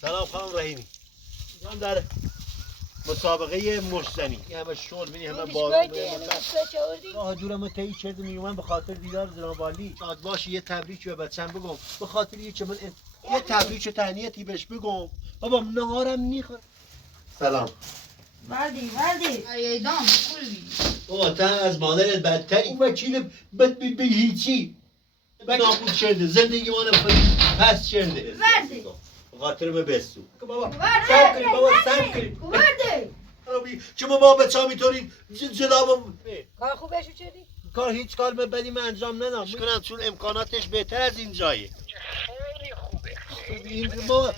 سلام خانم رحیمی. من در مسابقه مشتنی همه شغل بینی همه بارون راه دورم تایی کردم میومن به خاطر دیدار جناب والی. شاد باشی یه تبریک به بچم بگم به خاطر یه تبریک و تهنیتی بهش بگم. بابا نهارم میخوره. سلام. وردی ایدام خوبی. بابا تا از مادرت بدتری. اون وکیل بد به هیچی نابود کرده زندگی ما پس کرده. وردی به خاطر به بستو بابا سب کنی بابا سب کنی وردی شما با بچه ها میطورید جدا با کار خوبشو چدی؟ کار هیچ کار بدی من انجام ندم میکنم چون امکاناتش بهتر از این جایه خیلی خوبه این بابا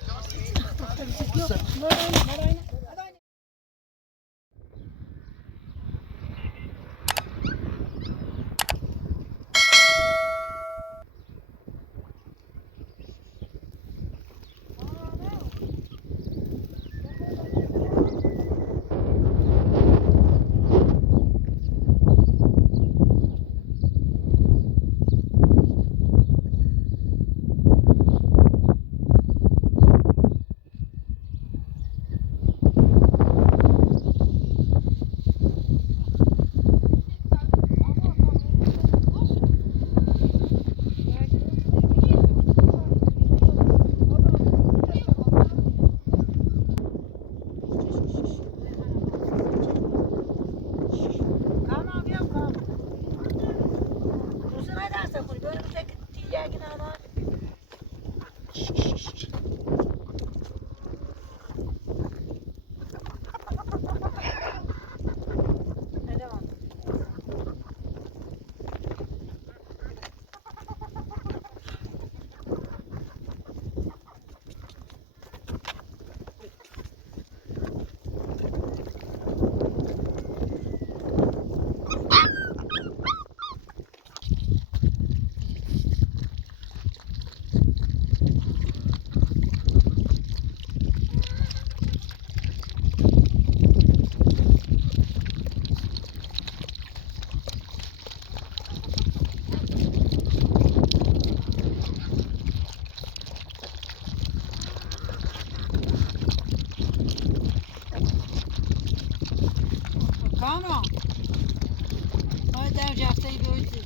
کانا باید در جفته ای باید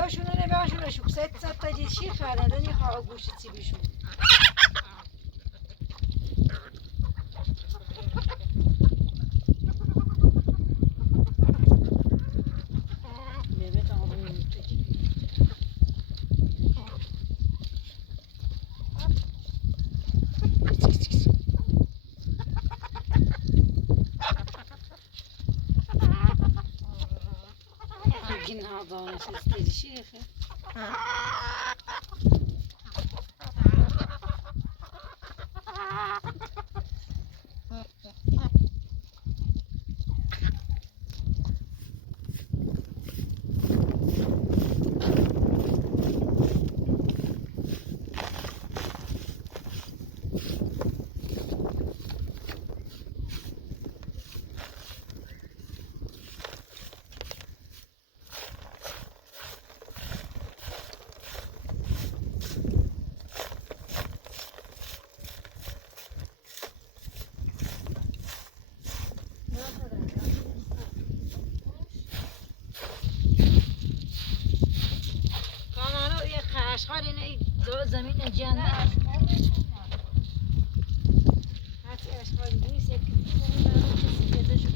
بیاشونه نباشونه شو ست تا چی خرده نی خواه گوشت چی بیشون Dağılmış istediği şey. اشغال اینه زمین جنه هرچی اشغال نیست یکی کسی پیدا شد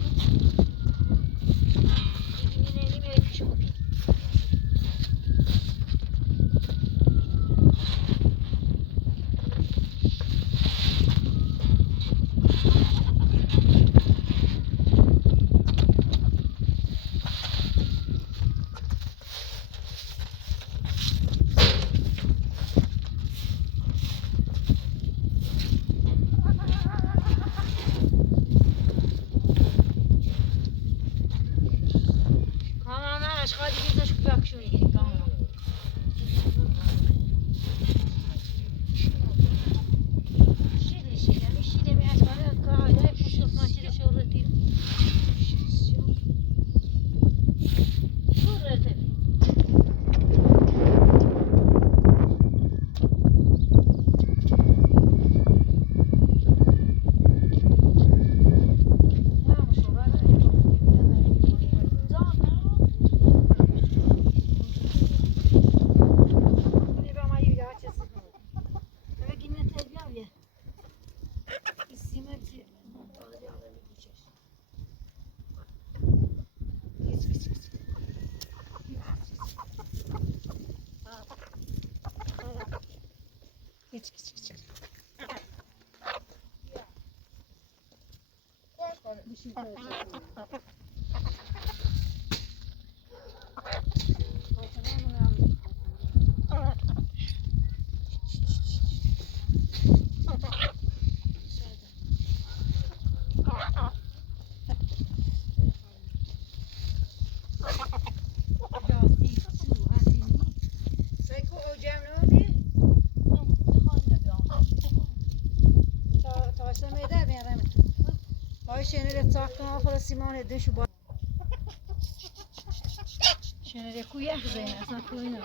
اینه نمیره پیش مکن شنر تاکن آخر سیمان دشو با شنر کویه زینه اصلا کوی نه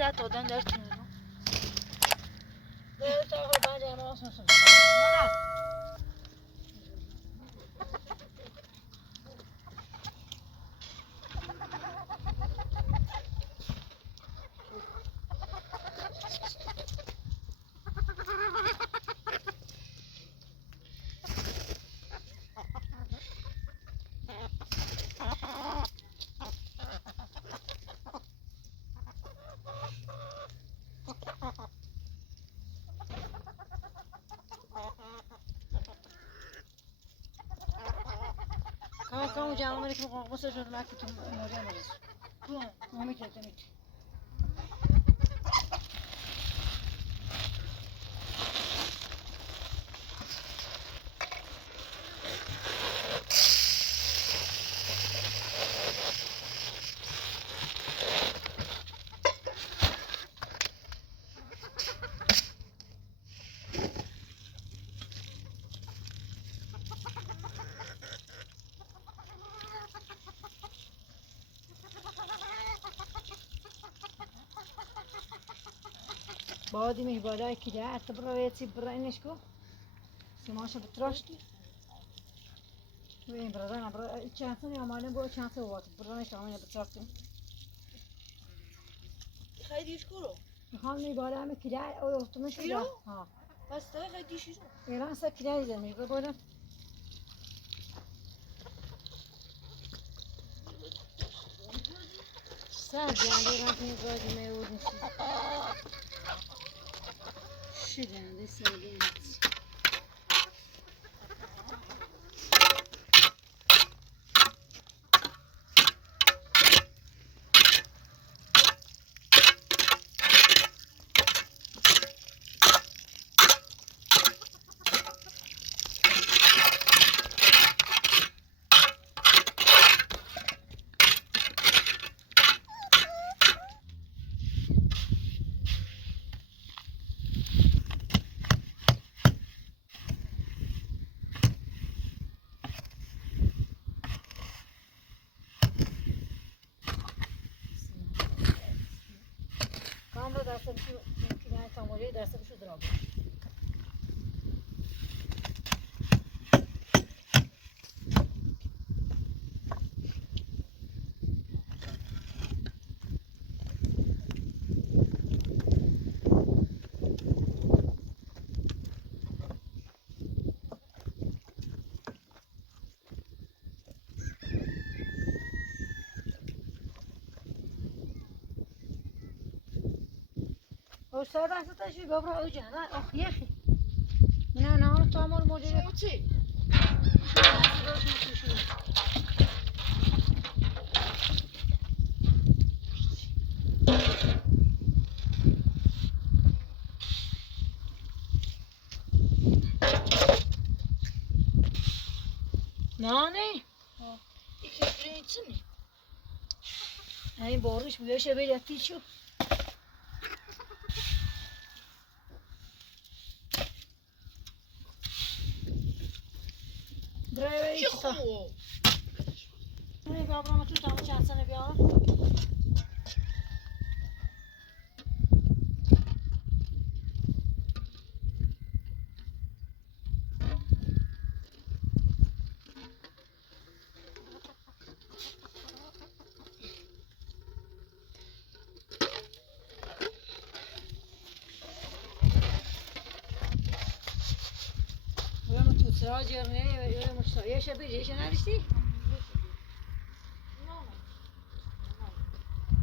بعد دادن در تونه نه تا آخر بعد اما آسان سن نه کام جامعه میکنم قصه شد ماکت مورد مرز تو میتونی بعدی میش بالای کجا حتی برای چی برایش کو سیماش بتراشتی وین برادر برای چند سنی آماده بود چند سال وقت برایش آماده بتراستیم خیلیش کرو میخوام می بالا می کجا او تو شده ها بس تا خیلیش رو ایران سه کجا زمین بودم سر جنده رفت می‌گردیم می‌ودیم شدنده سرگرد کاملا دستم شو کنار تاموری دستم شو درام استاد دستش ببر اوجه نه آخیه نه نه تامور مدیر چی؟ نه یکی فرینچنی این بارش بیاشه بیاتی شو درایوری چه خوب نه بابا ما تو تمام چند سنه بیام راجرني مشتري شبي ليش انا عرفتي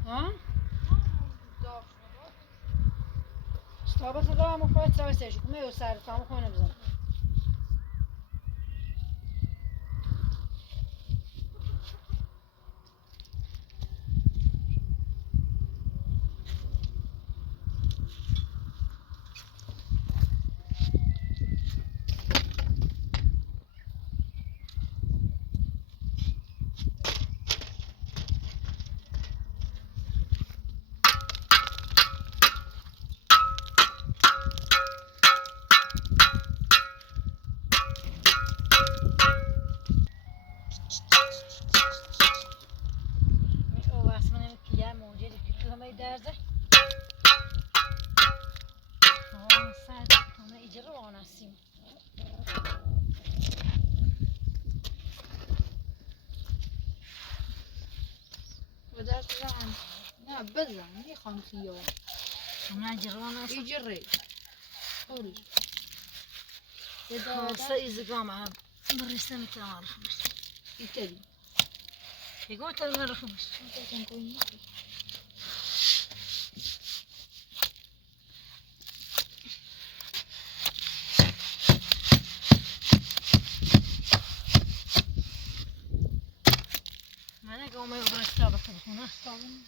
ها اشتابت الرام وفات سوي سيشك ما يوسار طعم خونه بزن درزه ساعت همه اجرا وانسیم ودرت زعم لا بزعم يخان خيو همه اجرا وانسیم يجري قول سايز قامع بريسنا متعارف يتدي يقول ترى رخمش أنا قوم يبغى كتابة تلفونه طبعا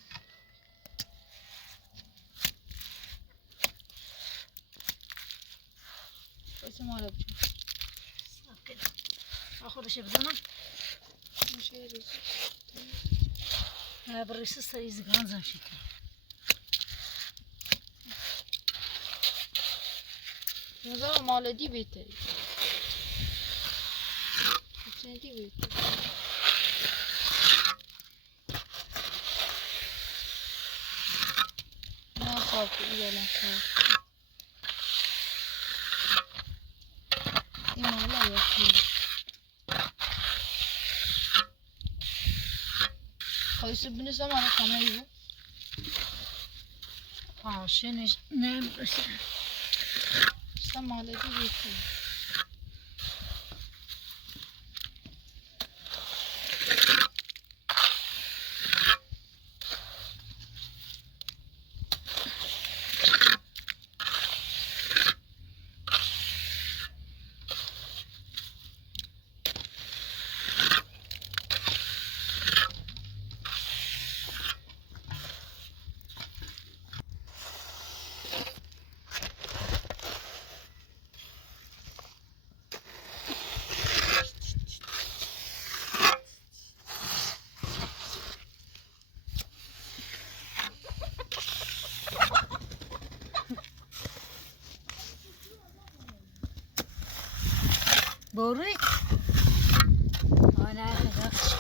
بس ما لبجي كده أخذ شيء بدنا مش هيري أنا بريس سايز غانزم شكل نظام مال دي بيتري دي بيتري ما خاف ولا خاف ما لا يخلي خايس بالنسبة ما كمان شنش نعم بس سمع لدي بيتري بوري أنا أخذ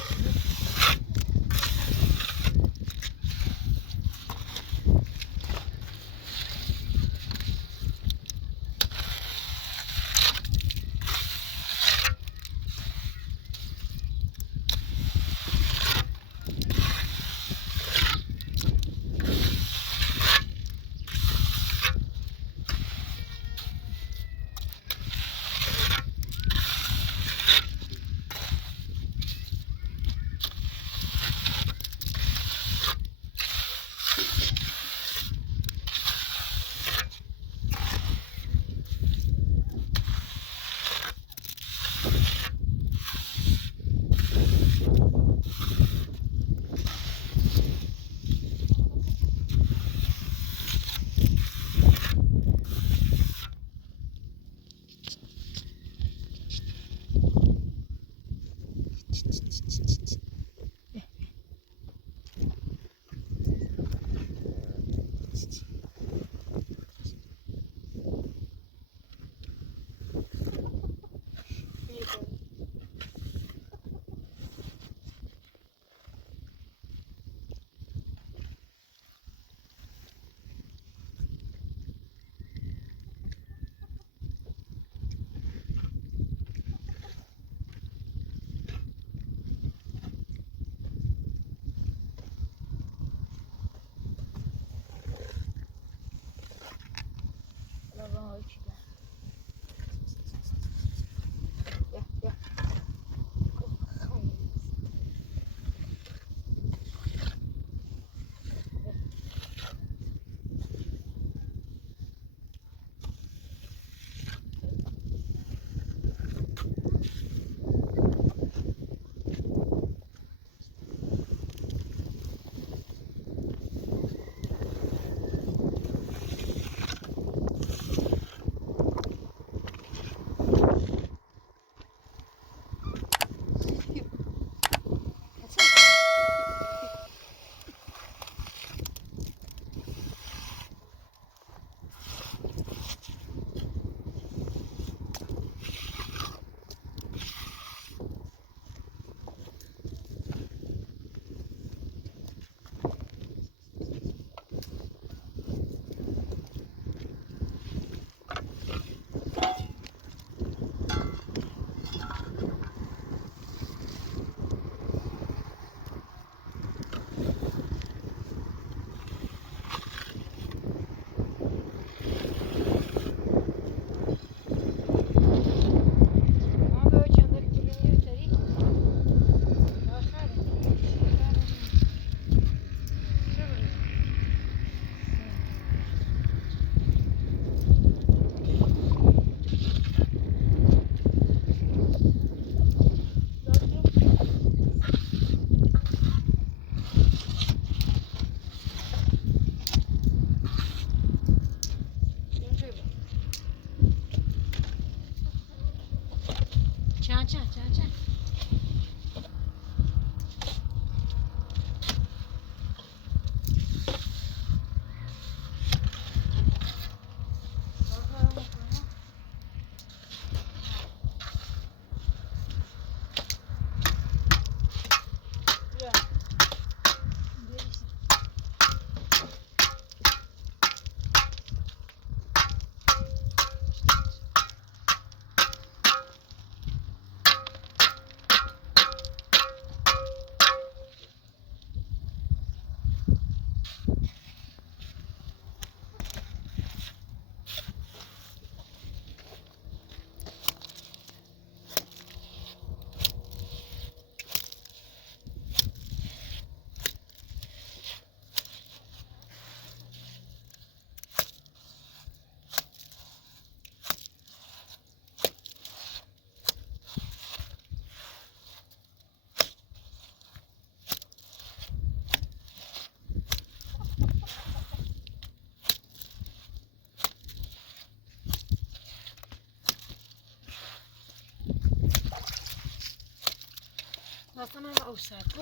Nasıl ama o saat bu?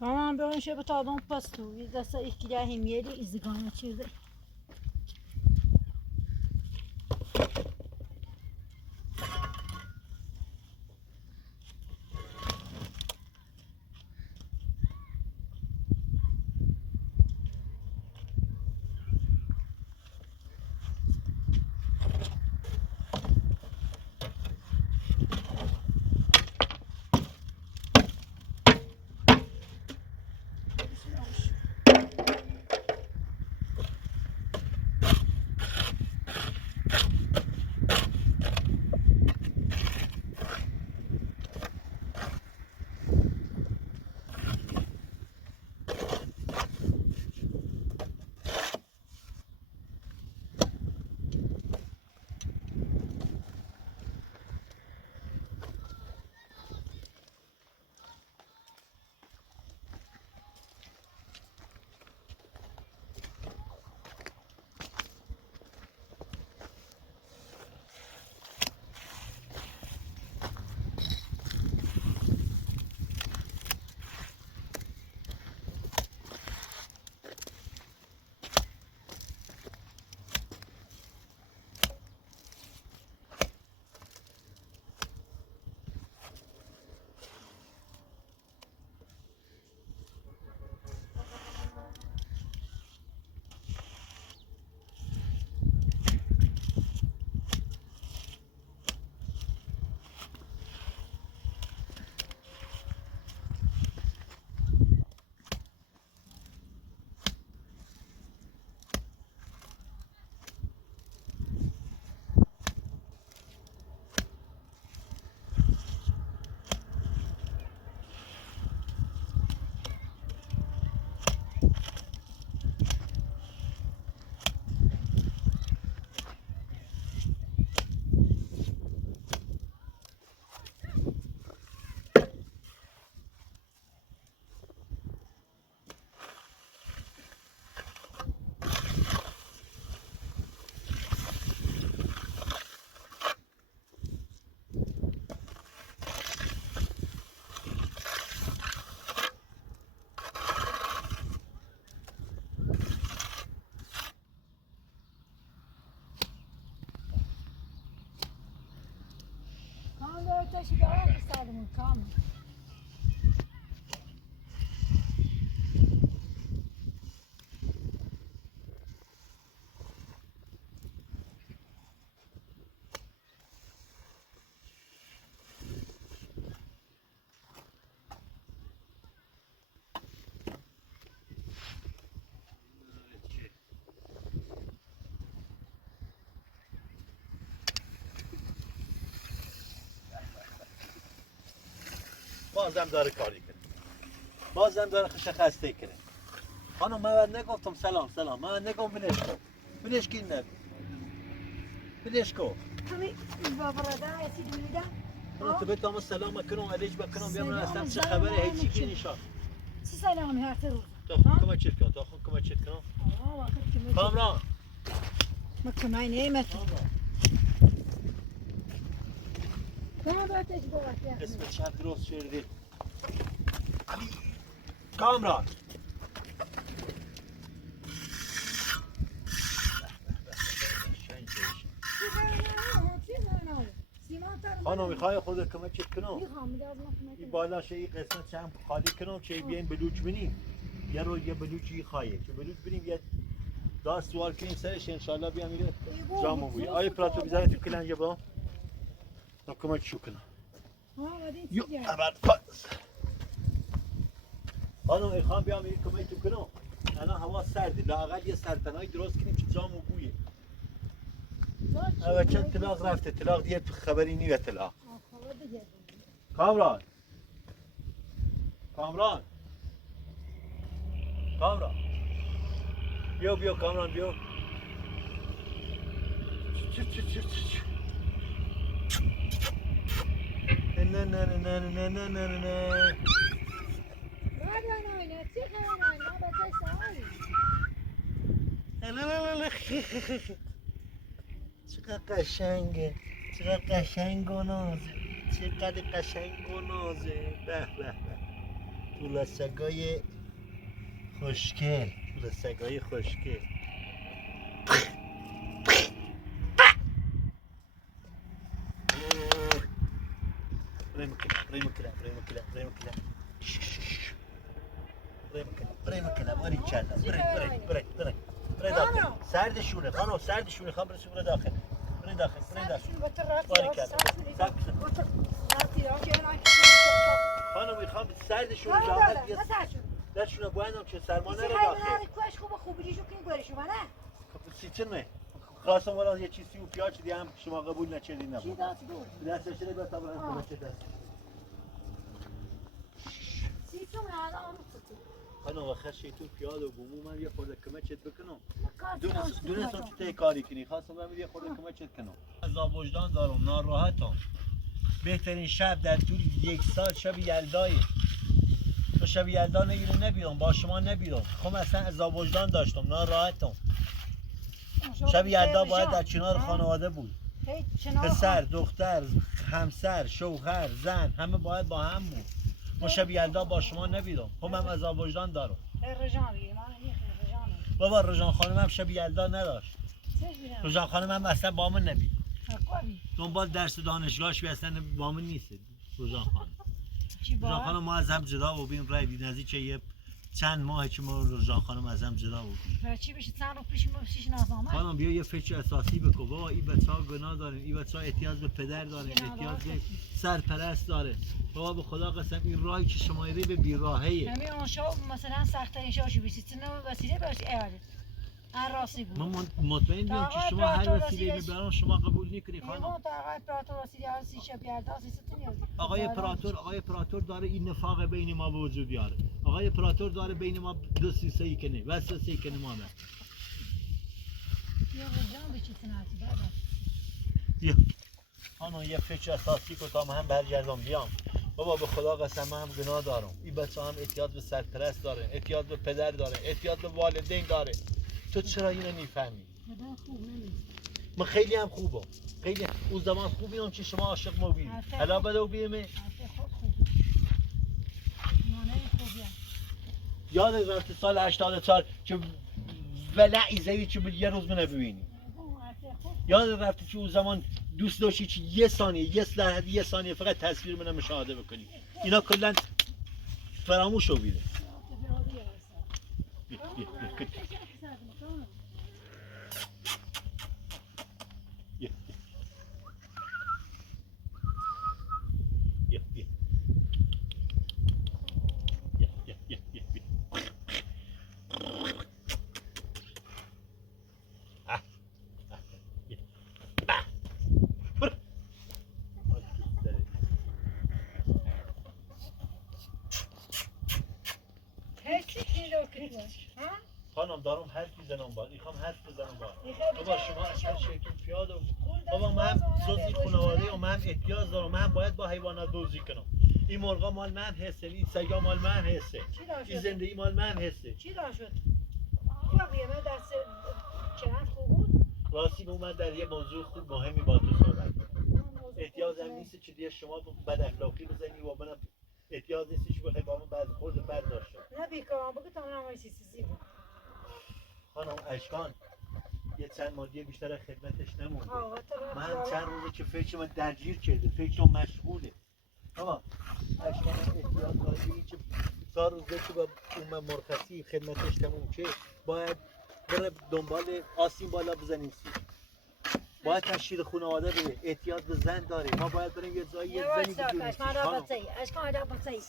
Tamam ben onu şey batadan pastu. Biz de sa ihtilahim yeri izgana çizdi. taşı da var ki sarımın kalmış. بازم داره کاری کنه بازم داره خسته کنه خانم من نگفتم سلام من نگم بلش کن نبی بلش کن همین بابا رده ایسی دویده انا تو بیت هم سلام کنم علیج بکنم بیام اصلا چه خبره هیچی کی نشان چی سلامی هر روز تا خون کما چت کن تا خون کما چت کن کامران ما کمای نیمت کامراتش باید اسم چند درست شدید کامران خانم میخوای خود کمک چت کنم این بالاش این قسمت چند خالی کنم چه بیاین بلوچ بینیم یه رو یه بلوچی خواهی چه بلوچ بینیم یه داست سوال کنیم سرش انشالله بیام میگه جامو بوی آیا پراتو بزنه تو کلنجه با کمک شو کنم یو ابد خانم میخوام بیام این کمک تو کنم الان هوا سرده لااقل یه سرپناهی درست کنیم که جامو بویه اوه چند طلاق رفته طلاق دیگه خبری نیه طلاق کامران بیا کامران بیا نه چقدر قشنگه چقدر قشنگ و نازه چقدر قشنگ و نازه به طول سگای خوشگل برای مکنه باری چند برای داخل سردشونه خانم سردشونه خانم برسیم برای داخل باری کرد خانم میخوام سردشونه داخل درشونه باید چه سرما نره داخل سیچن خواستم ولی یه چیزی و پیاز دیگه هم شما قبول نکردین نبود دستش رو بتا برای کمک دست خانم آخر شیطون پیاده و بومو من یه خورده کمکت بکنم دونستم چه تی کاری کنی خواستم من یه خورده کمکت کنم عذاب وجدان دارم ناراحتم بهترین شب در طول یک سال شب یلدایی تو شب یلدا نبیرم با شما نبیرم خب اصلا عذاب وجدان داشتم ناراحتم شب یلدا باید در کنار خانواده بود پسر دختر همسر شوهر زن همه باید با هم بود ما شب یلدا با شما نبیرم خب من عذاب وجدان دارم بابا رجان خانم هم شب یلدا نداشت رجان خانم هم اصلا با من نبید دنبال درس دانشگاهش اصلا با من نیست رجان خانم ما از هم جدا بودیم رای بی نزدیک یه چند ماه که ما رجان خانم از هم جدا بودیم چی بشه چند رو پیش ما پیش نازامه خانم بیا یه فکر اساسی بکن بابا این بچه‌ها گناه دارن این بچه‌ها احتیاج به پدر دارن احتیاج به سرپرست داره بابا به خدا قسم این راهی که شما میری به بیراهه همین اون شو مثلا سخت ترین شاشو بیسیت نه وسیله باشه ایاله هر راستی بود من مطمئن بودم که شما هر وسیله میبرم شما قبول نکنید خانم آقای پراتور داره این نفاق بین ما وجود بیاره آقای پراتور داره بین ما دو سیسه کنه وسوسه کنه ما نه بیا خانم یه فکر اساسی که تا هم برگردم بیام بابا به خدا قسم من هم گناه دارم این بچه هم احتیاج به سرپرست داره احتیاج به پدر داره احتیاج به والدین داره تو چرا اینو میفهمی؟ من خیلی هم خوبم خیلی اون زمان خوبیم که شما عاشق ما بودید حالا بده و بیمه یاد رفت سال 84 که ولعی زوی که یه روز منو ببینی یاد رفت که اون زمان دوست داشتی که یه ثانیه فقط تصویر منو مشاهده بکنی اینا کلا فراموش شو بیده خانم دارم حرف میزنم با میخوام حرف بزنم با بابا شما اصلا شیطون پیاده بابا من زوزی خانواده و من احتیاج دارم من باید با حیوانات دوزی کنم این مرغا مال من هسته این سگا مال من هسته این زندگی مال من هسته چی را شد؟ خواب یه من دست چند خوب بود؟ راستی به من در یه موضوع خوب مهمی با تو صحبت کنم احتیاج هم نیست که دیگه شما بد اخلاقی بزنی و منم احتیاج نیست که بخوای با من بعد خود برداشت نه بیکارم بگو تا من چیزی بود خانم اشکان یه چند مادیه بیشتر خدمتش نمونده من من چند روزه که فکر من درگیر کرده فکرم مشغوله اما اشکان احتیاج داره به این که تا روزه که با اون مرخصی خدمتش تموم که باید بره دنبال آسین بالا بزنیم سی باید تشکیل خانواده بده احتیاج به زن داره ما باید بریم یه جایی یه زنی بگیریم اشکان را بسایی اشکان را بسایی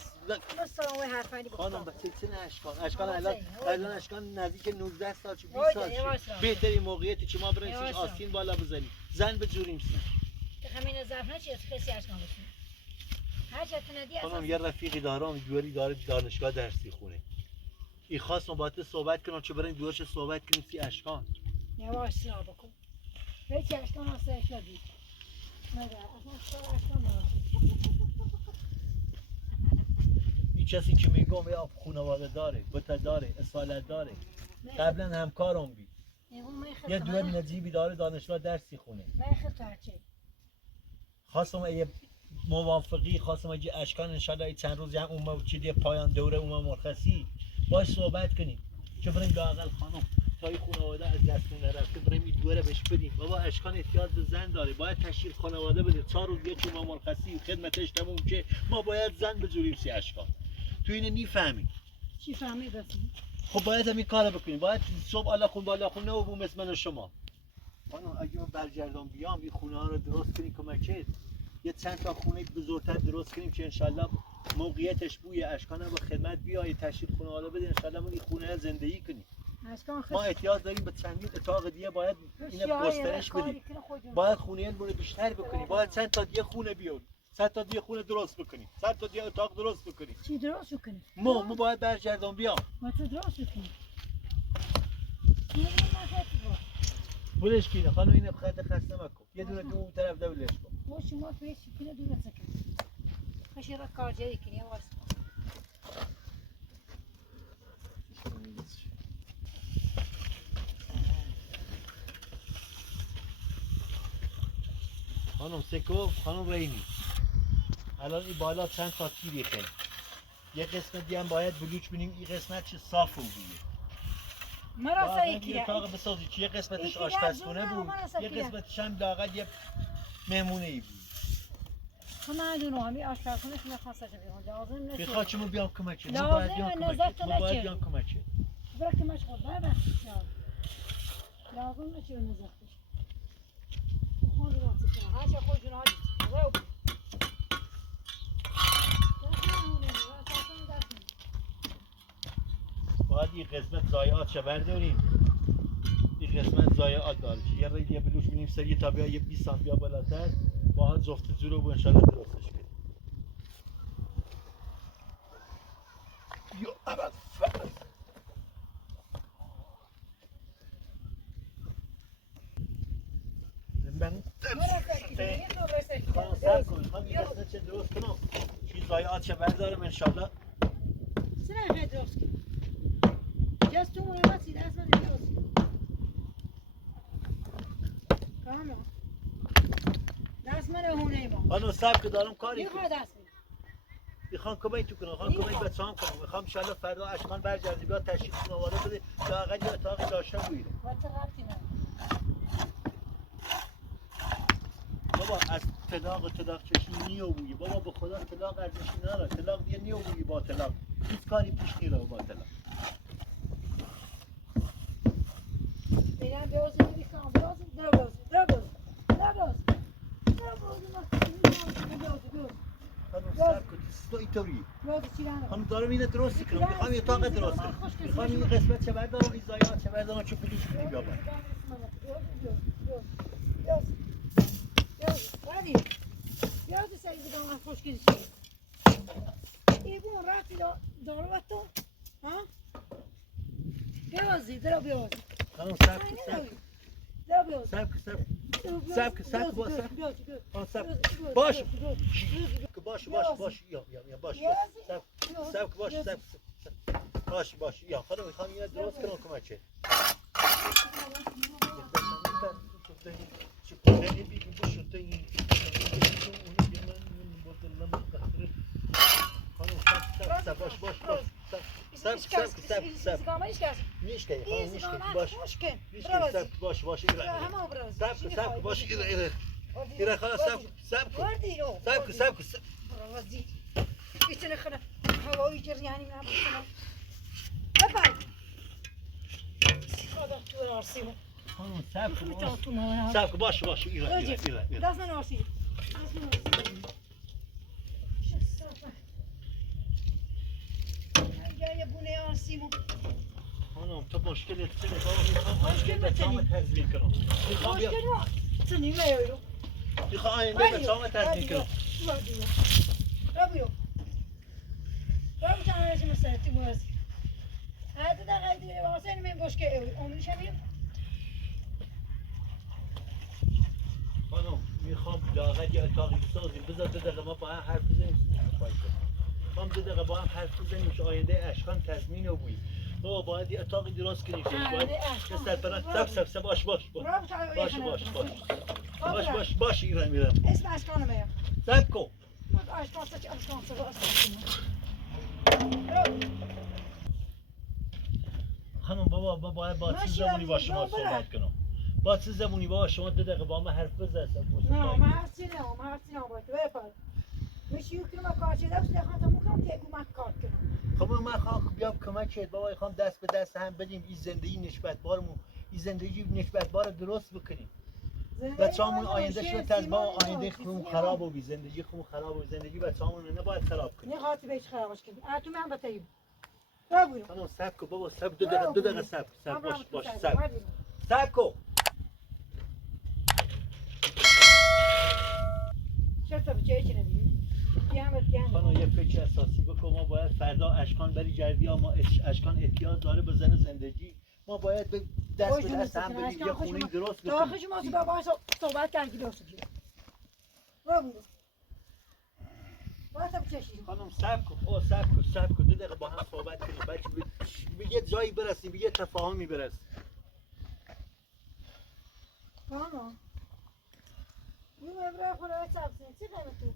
مسترام حرفانی خانم بچه چه نه اشکان الان اشکان نزدیک 19 سال چه 20 سال شد بهترین موقعیتی که ما بریم سیش آستین بالا بزنیم زن بجوریم سی همین ظرف نچیه کسی اشکان بسیم هر چه تندی خانم یه رفیقی دارم جوری داره دانشگاه درسی خونه این خواستم با تو صحبت کنم چه بریم دوش صحبت کنیم سی اشکان یواش سلام بکن هیچ اشکان هستش ندید نه اصلا اشکان این کسی که میگم یا خانواده داره بوته داره اصالت داره قبلا همکارم بی یه دور نجیبی داره دانشگاه درسی خونه خواستم یه موافقی خواستم اگه اشکان انشالله چند روزی هم اون موچیدی پایان دوره اون مرخصی باش صحبت کنیم که بریم لااقل خانم تا این خانواده از دستون نرفته بریم این دوره بهش بدیم بابا اشکان احتیاج به زن داره باید تشکیل خانواده بده 4 روز یکی ما مرخصی خدمتش تموم که ما باید زن بجوریم سی اشکان تو اینو میفهمی چی فهمی بسیم خب باید همین کارو بکنیم باید صبح الا خون بالا خون نه و بوم اسم من و شما خانم اگه من برگردم بیام این خونه ها رو درست کنی کمکت یه چند تا خونه بزرگتر درست کنیم که انشالله موقعیتش بوی اشکانه با خدمت بیای تشکیل خانواده بده انشالله ما این خونه زندگی کنیم ما احتیاج داریم به چندین اتاق دیگه باید اینو گسترش بدیم باید خونه رو بیشتر بکنیم باید چند تا دیگه خونه بیاریم 100 تا دیگه خونه درست بکنیم 100 تا دیگه اتاق درست بکنیم چی درست بکنیم ما باید برگردم بیام ما تو درست بکنیم بولش کنه خانم این خط خسته مکن یه دونه که اون طرف دولش کن ما شما تو هیچ کنه دونه سکن خشی را کارجایی کنی واسه خانم سکو خانم رحیمی الان این بالا چند تا تیر ریخته یه قسمت دیگه هم باید بلوچ بینیم این قسمت چه صاف و بوده مرا سایی که اتاق بسازی که یه قسمتش آشپزخونه بود یه قسمتش هم لااقل یه مهمونه ای بود من دونو همی آشپزخونه شما خاصش بیام لازم نیست بخواد شما بیام کمک کنید لازم باید بیام کمک کنید برای که مش خود بابا لازم نیست نزاکت خود رو کنه هر چه خود جون هادی باید این قسمت ضایعات چه برداریم این قسمت ضایعات داره یه ریل یه بلوش بینیم سری تا بیا یه 20 سانتی ها بالاتر باید جفت زور رو انشالله درستش کنیم یا عبد من خانم سر کن میخوام این قسمت چه درست کنم چیز ضایعات چه بردارم انشالله سنه خیلی درست کنم جست تو مونه باسی دست من درست کاملا دست من هونه ما خانم سب که دارم کاری میخواه دست من میخوام کمک تو کنم میخوام کمک بچه هم کنم میخوام انشالله فردا اشکان برگردی بیاد تشکیل خانواده بده لااقل یه اتاقی داشته بویره وقت ربطی نداره بابا از طلاق چشی نیو بویی بابا به خدا طلاق ارزشی نداره طلاق دیگه نیو بویی با طلاق هیچ کاری پیش نیره با طلاق میگم بیازی میخوام بیازی خانم سب کن تو اینطوری خانم دارم اینه درستی کنم میخوام یه اتاق درست کنم میخوام این قسمت چه بردارم این ضایعات چه بردارم چه بلوش کنی بیا باید بیازی سری بگم از خوشگلی ایبون رفتی داره تو ها بیازی درا بیازی خانم سب درا بیازی سب باش باش یا خانم میخوام اینو درست کنم کمچه سب باش ایره دست من آسی یه بونه آسیمو خانم تو مشکل چیه بابا مشکل به تمام تضمین کنم مشکل ما تنیم نیارو میخوام آینده به تمام تضمین کنم رابیو تمامش مستی موازی حتی در قیدی واسه من بشکه عمریش همین خانم میخوام لاغت یا اتاقی بسازیم بذار 2 دقیقه ما با هم حرف بزنیم میخوام 2 دقیقه با هم حرف بزنیم که آینده اشکان تضمین رو بویی بابا باید یه اتاقی درست کنیم باید یه سرپناه سب باش ایران میرم اسم اشکانو میام سب کن اشکان سچ اشکان سبا خانم بابا باید با چه زمانی با شما صحبت کنم با چه زمانی بابا شما 2 دقیقه با من حرف بزن نه من هرچی نه باید بپر میشه یکی رو کار چه داشت خاطر میکنم که من کار کنم خب من خواهم بیام کمکت بابا میخوام دست به دست هم بدیم این زندگی نسبتبارمون این زندگی نسبتبار رو درست بکنیم بچه‌مون آینده شد از با آینده خون خراب و زندگی خون خراب و زندگی بچه‌مون نباید خراب کنیم نه خاطر بهش خرابش کنیم تو من بتایم بگو خانم سب کو بابا سب 2 دقیقه سب باش سب کو چرت بچه چی ندی خانم یه فکر اساسی بکن ما باید فردا اشکان بری جردی ما اشکان احتیاج داره به زن زندگی ما باید به دست به دست هم بدیم یه خونه درست بکنیم تا شما با باهاش صحبت کردی درست بشه بگو واسه چشی خانم سب کن 2 دقیقه با هم صحبت کنیم بچه به یه جایی برسیم به یه تفاهمی برسیم خانم یه مبره خورای سبزی چی قیمت تو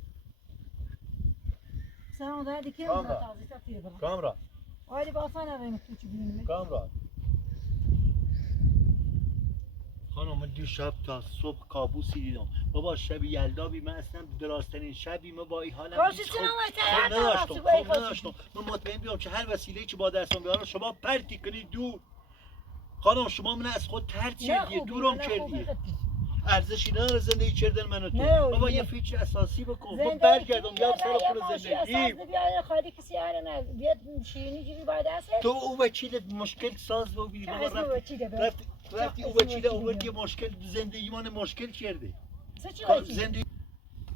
سلام دادی که اون تازه تفیر برام کامران آیدی باسان قیمت تو چی بینیم کامران خانم من دیشب تا صبح کابوسی دیدم بابا شب یلدابی من اصلا درازترین شبی ما با این حالم نداشتم من مطمئن بیام که هر وسیله‌ای که با دستم بیارم شما پرتی کنید دور خانم شما من از خود طرد کردی دورم کردی ارزشی نداره زندگی کردن من و تو بابا یه فکر اساسی بکن من برگردم بیام سر خونه زندگی بیاد خالی کسی نه بیاد شیرینی جوری باید است تو او وکیلت مشکل ساز بودی بابا رفتی او وکیل اومد یه مشکل زندگی من مشکل کرده زندگی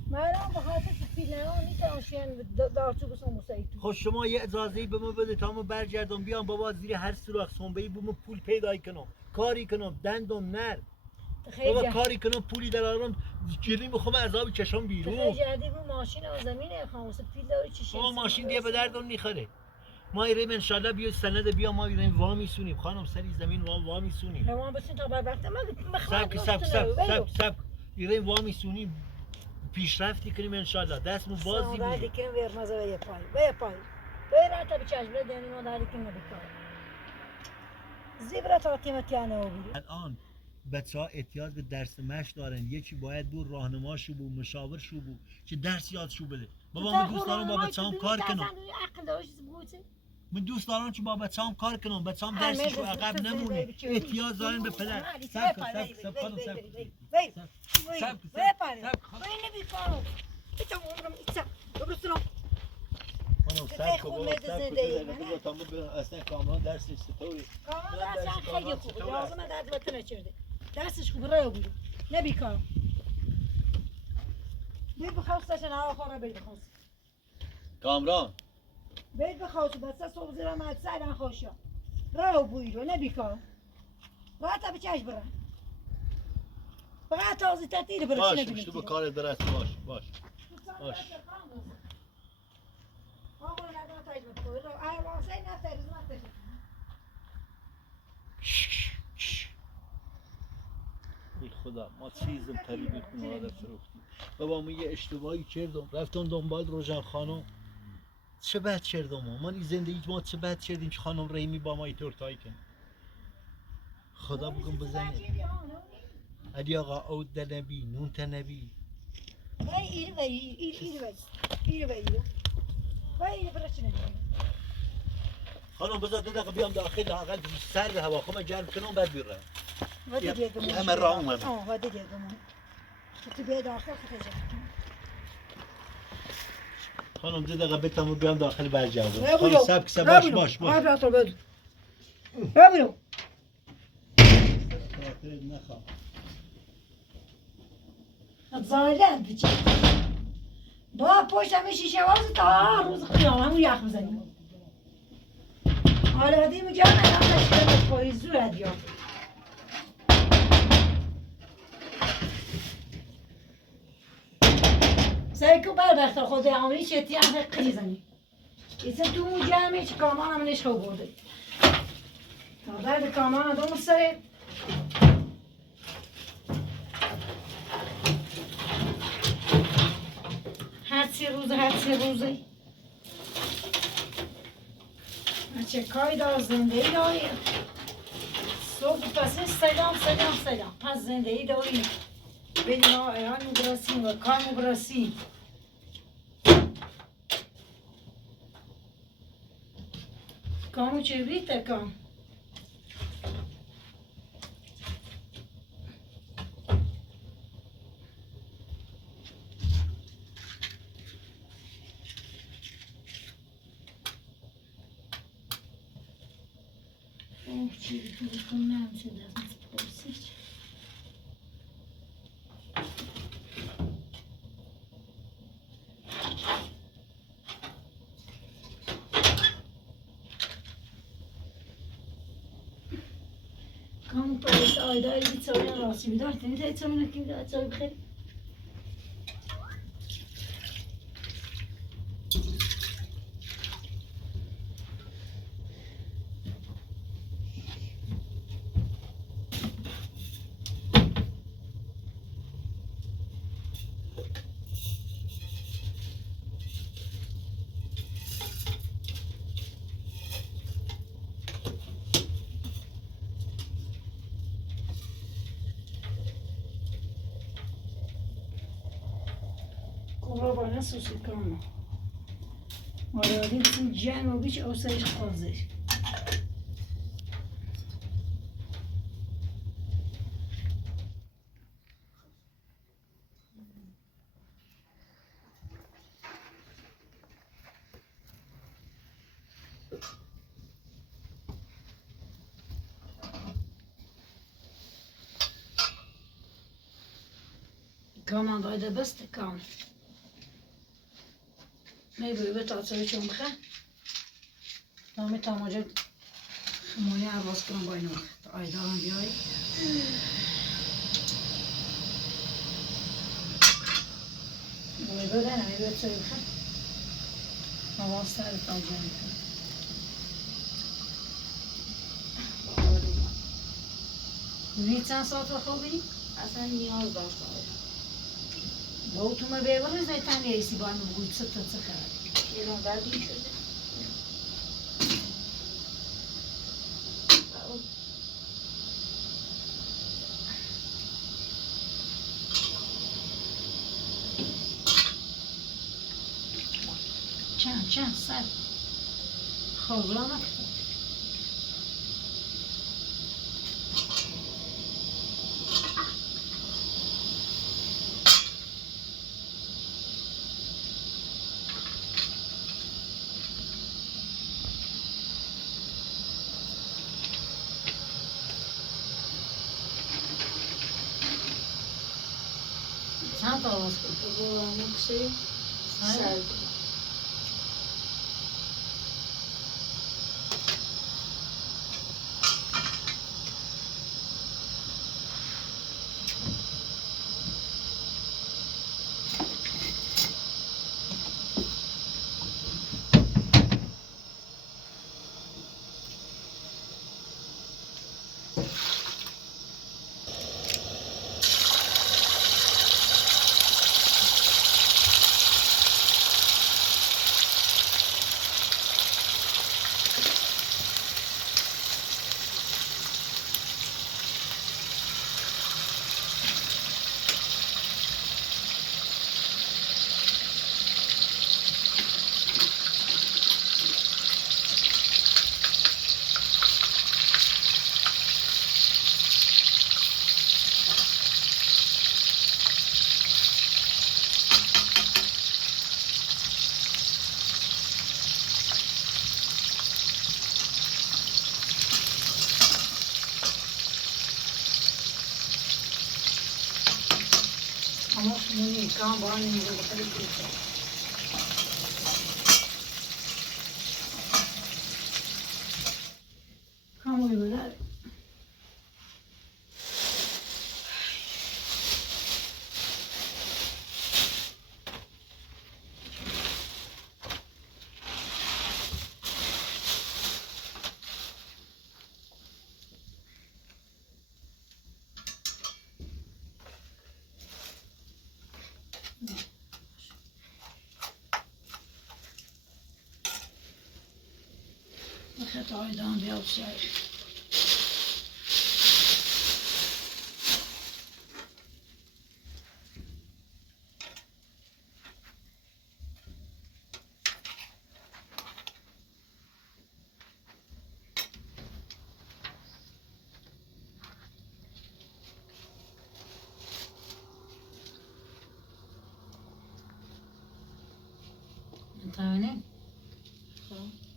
من به خاطر فیلم نیستم شین دارچو بسم موسیقی خب شما یه اجازه‌ای به ما بده تا ما برگردم بیام بابا زیر هر سوراخ سنبه‌ای بوم پول پیدا کنم کاری کنم دندم نر بابا کاری کنم پولی در آرام جلوی میخوام عذاب چشام بیرون خیلی جدی بود ماشین و زمینه خاموس پیل داره چی بابا ماشین دیگه به دردم میخوره ما ایریم ان شاء الله بیا سند بیا ما ایریم وا میسونیم خانم سری زمین وا میسونیم ما بسین تا بر وقت ما سب ایریم وا میسونیم پیشرفتی کنیم ان شاء الله دستمون بازی بود دادی کنیم ور مزه به پای به تا بچاش بده دنی ما دادی کنیم بکار زیبرا تا تیمتیانه بود الان بچه‌ها احتیاج به درس مشق دارن یکی باید بود راهنماشو بود مشاورشو بود که درس یادشو بده بابا من دوست دارم با بچه‌ام کار کنم من دوست دارم که با بچه‌ام کار کنم بچه‌ام درسشو عقب نمونه احتیاج دارن به پدر اصلا کامران درس نیست طوری کامران خیلی خوبه لازمه درد وقت نچرده درسش خوبه راه بود نبیکار بید بخواستش نه آخر بید بخواست کامران بید بخواست بس صبح زیر آمد سعیدن خوشیا راه بوی رو نبیکار باید تا بچهش برن باید تازه تطیره برای باش چی مش تو به کار درست باش باش آقا نگاه تایید بکنه رو واسه نفتر از نفتر ای خدا ما چیزم پریدیم مادر فروختی بابا من یه اشتباهی کردم رفتم دنبال روژن خانم چه بد کردم من این زندگی ما چه بد کردیم که خانم رحیمی با ما اینطور تای کن خدا بگم بزنه علی آقا عود نبی نون نبی اینو برای چی نمیگی خانم بذار 2 دقیقه بیام داخل لااقل سرد هوا خب من گرم کنم بعد بیرم وادي جيدهم همه راه اومدم وادي جيدهم تو بیا داخل خودش خانم 2 دقیقه بتم بیام داخل برگردم برو. خانم سب باش برو نخوام زایده بچه با پشت همه شیشه واز تا روز قیامه همون یخ بزنیم حالا هدی میگم من هم نشکرم پایی زور هدیام سیکو بر خود عاملی چتی هم حقی زنی ایسا تو اون جمعی که کامان هم نشخو برده تا درد کامان دوم سره هر 3 روزه چه کاری دار زندگی داری صبح پس سلام پس زندگی داری بدیم ها ایران مگراسیم و کار مگراسیم کامو چه بریت کام چی بکنم چه دست پرسید کامو پرس آیدای بیتایی راسی بیدار تنید های چامونه که بیدار چای بخیر Kurabana susikama. Maradim tu can o biç osayış hazır. Kaman da beste kan. Nee, we dat zo iets omgaan. Dan met allemaal zo mooi jaar was kan bij nog. Ai dan bij. We gaan naar het zo gaan. Maar was daar het al zijn. Niet aan soort van hobby. اصلا نیاز داشته با تو ما بیواره زیتن یه با هم بگوید چه خرد ایران دردی شده چند سر خوبلا نکتر چند تا آواز کنید بگو نکشه سر اما شمونی کام بانی میگه بخوری کنید کاموی بداره خطای دام بیاد شد انتهانه؟ خب